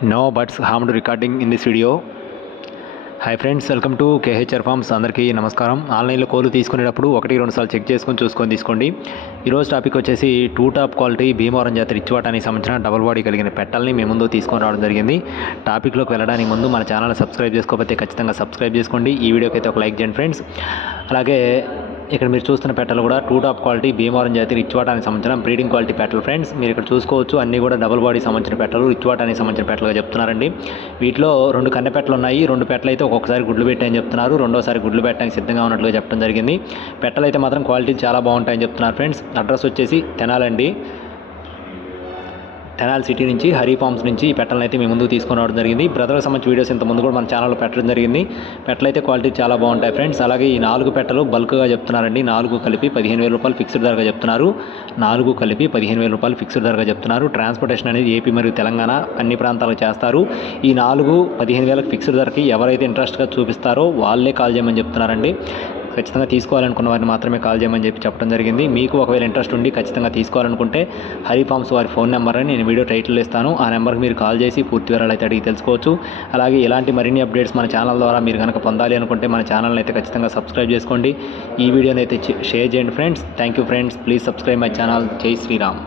No buts harmed recording in this video. Hi friends, welcome to KHR forms. అందరికీ నమస్కారం. ఆన్లైన్లో కోళ్ళు తీసుకునేటప్పుడు 1-2 సార్లు చెక్ చేసుకొని చూసుకొని తీసుకోండి. ఈరోజు టాపిక్ వచ్చేసి 2 టాప్ క్వాలిటీ భీమవరం జాతి రిచ్వాటానికి సంబంధించిన డబుల్ బాడీ కలిగిన పెట్టల్ని మీ ముందు తీసుకొని రావడం జరిగింది. టాపిక్లోకి వెళ్ళడానికి ముందు మన ఛానల్ సబ్స్క్రైబ్ చేసుకోకపోతే ఖచ్చితంగా సబ్స్క్రైబ్ చేసుకోండి. ఈ వీడియోకి అయితే ఒక లైక్ చేయండి ఫ్రెండ్స్. అలాగే ఇక్కడ మీరు చూస్తున్న పెట్టలు కూడా 2 టాప్ క్వాలిటీ భీమవరం జాతి రిచ్వాటానికి సంబంధించిన బ్రీడింగ్ క్వాలిటీ పెట్టలు ఫ్రెండ్స్. మీరు ఇక్కడ చూసుకోవచ్చు, అన్నీ కూడా డబుల్ బాడీ సంబంధించిన పెట్టలు, రిచ్వాటానికి సంబంధించిన పెట్టలుగా చెప్తున్నారండి. వీటిలో 2 కన్నె పెట్టలు ఉన్నాయి. 2 పెట్టలు అయితే ఒక్కొక్కసారి గుడ్లు పెట్టాయని చెప్తున్నారు, రెండోసారి గుడ్లు పెట్టడానికి సిద్ధంగా ఉన్నట్లుగా చెప్పడం జరిగింది. పెట్టలు అయితే మాత్రం క్వాలిటీ చాలా బాగుంటాయని చెప్తున్నారు ఫ్రెండ్స్. అడ్రస్ వచ్చేసి తెనాలండి. తెనాలి సిటీ నుంచి హరి ఫార్మ్స్ నుంచి ఈ పెట్టలను అయితే మీ ముందుకు తీసుకొని రావడం జరిగింది. బ్రదర్కి సంబంధించి వీడియోస్ ఇంత ముందు కూడా మన ఛానల్లో పెట్టడం జరిగింది. పెట్టలైతే క్వాలిటీ చాలా బాగుంటాయి ఫ్రెండ్స్. అలాగే ఈ 4 పెట్టలు బల్క్గా చెప్తున్నారండి. 4 కలిపి 15,000 రూపాయలు ఫిక్స్డ్ ధరగా చెప్తున్నారు. 4 కలిపి 15,000 రూపాయలు ఫిక్స్డ్ ధరగా చెప్తున్నారు. ట్రాన్స్పోర్టేషన్ అనేది ఏపీ మరియు తెలంగాణ అన్ని ప్రాంతాలకు చేస్తారు. ఈ 4 15,000 ఫిక్స్డ్ ధరకి ఎవరైతే ఇంట్రెస్ట్గా చూపిస్తారో వాళ్ళే కాల్ చేయమని చెప్తున్నారండి. ఖచ్చితంగా తీసుకోవాలనుకున్న వారిని మాత్రమే కాల్ చేయమని చెప్పడం జరిగింది. మీకు ఒకవేళ ఇంట్రెస్ట్ ఉండి ఖచ్చితంగా తీసుకోవాలనుకుంటే హరి ఫార్మ్స్ వారి ఫోన్ నెంబర్ అని నేను వీడియో టైటిల్ ఇస్తాను. ఆ నెంబర్కి మీరు కాల్ చేసి పూర్తి వివరాలు అయితే అడిగి తెలుసుకోవచ్చు. అలాగే ఇలాంటి మరిన్ని అప్డేట్స్ మన ఛానల్ ద్వారా మీరు కనుక పొందాలి అనుకుంటే మన ఛానల్ని అయితే ఖచ్చితంగా సబ్స్క్రైబ్ చేసుకోండి. ఈ వీడియోని అయితే షేర్ చేయండి friends. Thank you friends. Please subscribe my channel. జై శ్రీరామ్.